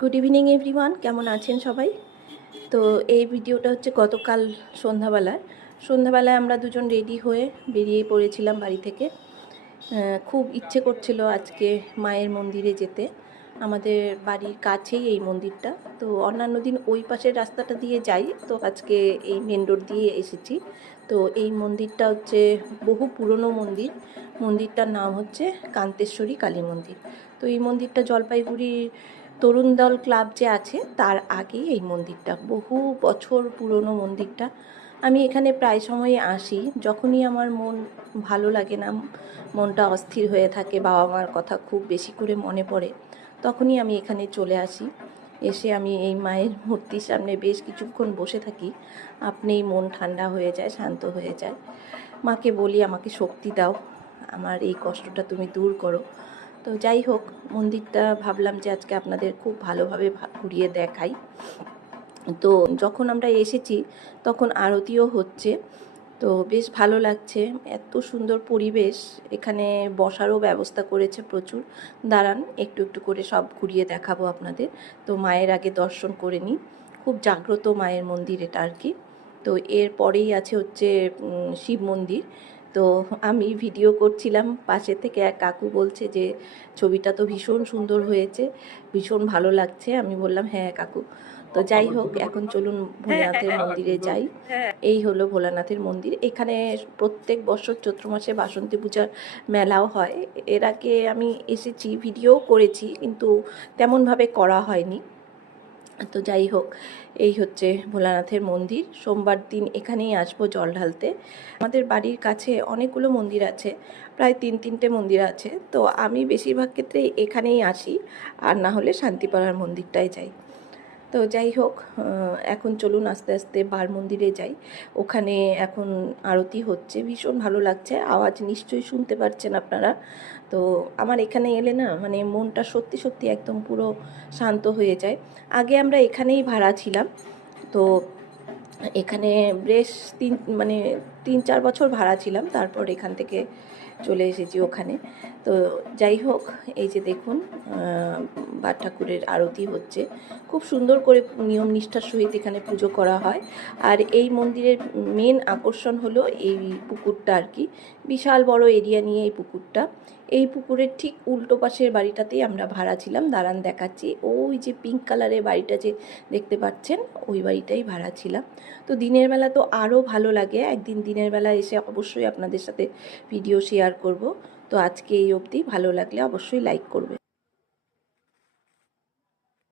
Good evening everyone, কেমন আছেন সবাই? তো এই ভিডিওটা হচ্ছে গতকাল সন্ধ্যাবেলায় আমরা দুজন রেডি হয়ে বেরিয়ে পড়েছিলাম বাড়ি থেকে। খুব ইচ্ছে করছিল আজকে মায়ের মন্দিরে যেতে। আমাদের বাড়ির কাছেই এই মন্দিরটা। তো অন্যান্য দিন ওই পাশের রাস্তাটা দিয়ে যাই, তো আজকে এই মেন রোড দিয়ে এসেছি। তো এই মন্দিরটা হচ্ছে বহু পুরনো মন্দির। মন্দিরটার নাম হচ্ছে কান্তেশ্বরী কালী মন্দির। তো এই মন্দিরটা জলপাইগুড়ির তরুণ দল ক্লাব যে আছে তার আগেই এই মন্দিরটা, বহু বছর পুরনো মন্দিরটা। আমি এখানে প্রায় সময়ই আসি, যখনই আমার মন ভালো লাগে না, মনটা অস্থির হয়ে থাকে, বাবা মার কথা খুব বেশি করে মনে পড়ে, তখনই আমি এখানে চলে আসি। এসে আমি এই মায়ের মূর্তির সামনে বেশ কিছুক্ষণ বসে থাকি। আপনিই মন ঠান্ডা হয়ে যায়, শান্ত হয়ে যায়। মাকে বলি, আমাকে শক্তি দাও, আমার এই কষ্টটা তুমি দূর করো। তো যাই হোক, মন্দিরটা ভাবলাম যে আজকে আপনাদের খুব ভালোভাবে ঘুরিয়ে দেখাই। তো যখন আমরা এসেছি তখন আরতিও হচ্ছে, তো বেশ ভালো লাগছে। এত সুন্দর পরিবেশ, এখানে বসারও ব্যবস্থা করেছে প্রচুর। দাঁড়ান একটু একটু করে সব ঘুরিয়ে দেখাবো আপনাদের। তো মায়ের আগে দর্শন করে নিই। খুব জাগ্রত মায়ের মন্দির এটা আর কি। তো এর পরেই আছে হচ্ছে শিব মন্দির। তো আমি ভিডিও করছিলাম, পাশে থেকে এক কাকু বলছে যে ছবিটা তো ভীষণ সুন্দর হয়েছে, ভীষণ ভালো লাগছে। আমি বললাম হ্যাঁ কাকু। তো যাই হোক, এখন চলুন ভোলানাথের মন্দিরে যাই। এই হলো ভোলানাথের মন্দির। এখানে প্রত্যেক বছর চৈত্র মাসে বাসন্তী পূজার মেলাও হয়। এর আগে আমি এসেছি, ভিডিও করেছি, কিন্তু তেমনভাবে করা হয়নি। তো যাই হোক, এই হচ্ছে ভোলানাথের মন্দির। সোমবার দিন এখানেই আসবো জল ঢালতে। আমাদের বাড়ির কাছে অনেকগুলো মন্দির আছে, প্রায় তিনটে মন্দির আছে। তো আমি বেশিরভাগ ক্ষেত্রে এখানেই আসি, আর না হলে শান্তিপাড়ার মন্দিরটায় যাই। তো যাই হোক, এখন চলুন আস্তে আস্তে বার মন্দিরে যাই। ওখানে এখন আরতি হচ্ছে, ভীষণ ভালো লাগছে। আওয়াজ নিশ্চয়ই শুনতে পাচ্ছেন আপনারা। তো আমার এখানে এলে না, মানে মনটা সত্যি সত্যি একদম পুরো শান্ত হয়ে যায়। আগে আমরা এখানেই ভাড়া ছিলাম। তো এখানে বেশ মানে 3-4 বছর ভাড়া ছিলাম, তারপর এখান থেকে চলে এসেছি ওখানে। তো যাই হোক, এই যে দেখুন বাদ ঠাকুরের আরতি হচ্ছে। খুব সুন্দর করে নিয়ম নিষ্ঠার সহিত এখানে পুজো করা হয়। আর এই মন্দিরের মেন আকর্ষণ হলো এই পুকুরটা আর কি। বিশাল বড় এরিয়া নিয়ে এই পুকুরটা। এই পুকুরের ঠিক উল্টো পাশের বাড়িটাতেই আমরা ভাড়া ছিলাম। দাঁড়ান দেখাচ্ছি, ওই যে পিঙ্ক কালারের বাড়িটা যে দেখতে পাচ্ছেন, ওই বাড়িটাই ভাড়া ছিলাম। তো দিনের বেলা তো আরও ভালো লাগে। একদিন দিনের বেলা এসে অবশ্যই আপনাদের সাথে ভিডিও শেয়ার করব। তো আজকে এই অবধি, ভালো লাগলে অবশ্যই লাইক করবে।